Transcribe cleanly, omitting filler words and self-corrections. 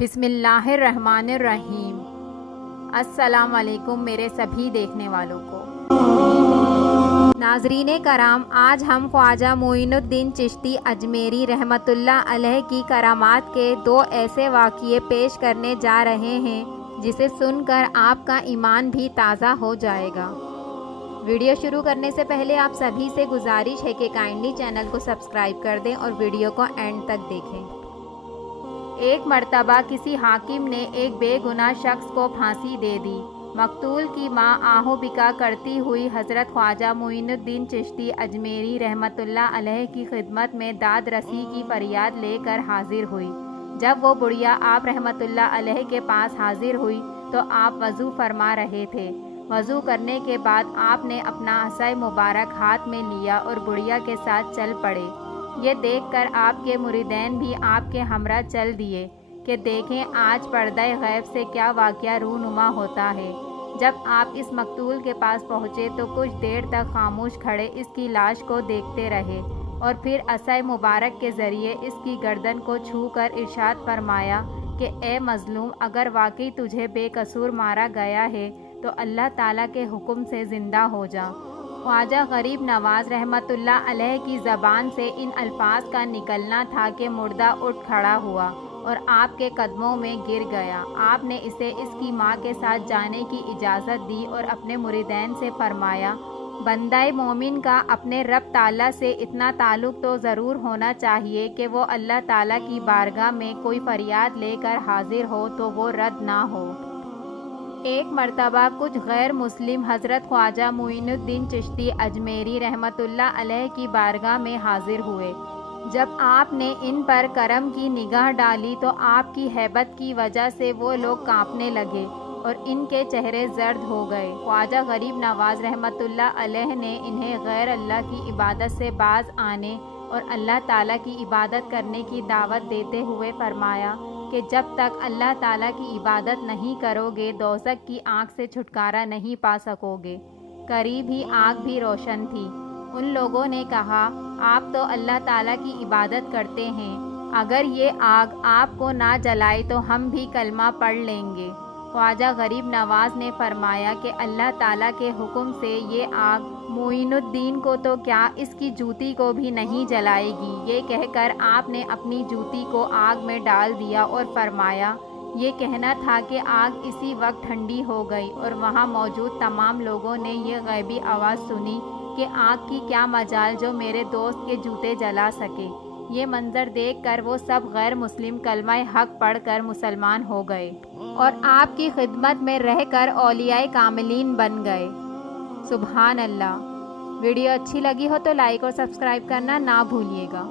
بسم اللہ الرحمن الرحیم۔ السلام علیکم میرے سبھی دیکھنے والوں کو۔ ناظرین کرام، آج ہم خواجہ معین الدین چشتی اجمیری رحمۃ اللہ علیہ کی کرامات کے دو ایسے واقعے پیش کرنے جا رہے ہیں جسے سن کر آپ کا ایمان بھی تازہ ہو جائے گا۔ ویڈیو شروع کرنے سے پہلے آپ سبھی سے گزارش ہے کہ کائنڈلی چینل کو سبسکرائب کر دیں اور ویڈیو کو اینڈ تک دیکھیں۔ ایک مرتبہ کسی حاکم نے ایک بے گناہ شخص کو پھانسی دے دی۔ مقتول کی ماں آہو بکا کرتی ہوئی حضرت خواجہ معین الدین چشتی اجمیری رحمۃ اللہ علیہ کی خدمت میں داد رسی کی فریاد لے کر حاضر ہوئی۔ جب وہ بڑھیا آپ رحمۃ اللہ علیہ کے پاس حاضر ہوئی تو آپ وضو فرما رہے تھے۔ وضو کرنے کے بعد آپ نے اپنا عصا مبارک ہاتھ میں لیا اور بڑھیا کے ساتھ چل پڑے۔ یہ دیکھ کر آپ کے مریدین بھی آپ کے ہمراہ چل دیے کہ دیکھیں آج پردہ غیب سے کیا واقعہ رونما ہوتا ہے۔ جب آپ اس مقتول کے پاس پہنچے تو کچھ دیر تک خاموش کھڑے اس کی لاش کو دیکھتے رہے اور پھر عصا مبارک کے ذریعے اس کی گردن کو چھو کر ارشاد فرمایا کہ اے مظلوم، اگر واقعی تجھے بے قصور مارا گیا ہے تو اللہ تعالیٰ کے حکم سے زندہ ہو جا۔ خواجہ غریب نواز رحمۃ اللہ علیہ کی زبان سے ان الفاظ کا نکلنا تھا کہ مردہ اٹھ کھڑا ہوا اور آپ کے قدموں میں گر گیا۔ آپ نے اسے اس کی ماں کے ساتھ جانے کی اجازت دی اور اپنے مریدین سے فرمایا، بندہ مومن کا اپنے رب تعالیٰ سے اتنا تعلق تو ضرور ہونا چاہیے کہ وہ اللہ تعالیٰ کی بارگاہ میں کوئی فریاد لے کر حاضر ہو تو وہ رد نہ ہو۔ ایک مرتبہ کچھ غیر مسلم حضرت خواجہ معین الدین چشتی اجمیری رحمۃ اللہ علیہ کی بارگاہ میں حاضر ہوئے۔ جب آپ نے ان پر کرم کی نگاہ ڈالی تو آپ کی ہیبت کی وجہ سے وہ لوگ کانپنے لگے اور ان کے چہرے زرد ہو گئے۔ خواجہ غریب نواز رحمۃ اللہ علیہ نے انہیں غیر اللہ کی عبادت سے باز آنے اور اللہ تعالیٰ کی عبادت کرنے کی دعوت دیتے ہوئے فرمایا کہ جب تک اللہ تعالیٰ کی عبادت نہیں کرو گے دوزخ کی آگ سے چھٹکارا نہیں پا سکو گے۔ قریب ہی آگ بھی روشن تھی۔ ان لوگوں نے کہا، آپ تو اللہ تعالیٰ کی عبادت کرتے ہیں، اگر یہ آگ آپ کو نہ جلائے تو ہم بھی کلمہ پڑھ لیں گے۔ خواجہ غریب نواز نے فرمایا کہ اللہ تعالیٰ کے حکم سے یہ آگ معین الدین کو تو کیا اس کی جوتی کو بھی نہیں جلائے گی۔ یہ کہہ کر آپ نے اپنی جوتی کو آگ میں ڈال دیا اور فرمایا، یہ کہنا تھا کہ آگ اسی وقت ٹھنڈی ہو گئی اور وہاں موجود تمام لوگوں نے یہ غیبی آواز سنی کہ آگ کی کیا مجال جو میرے دوست کے جوتے جلا سکے۔ یہ منظر دیکھ کر وہ سب غیر مسلم کلمہ حق پڑھ کر مسلمان ہو گئے اور آپ کی خدمت میں رہ کر اولیاء کاملین بن گئے۔ سبحان اللہ۔ ویڈیو اچھی لگی ہو تو لائک اور سبسکرائب کرنا نہ بھولیے گا۔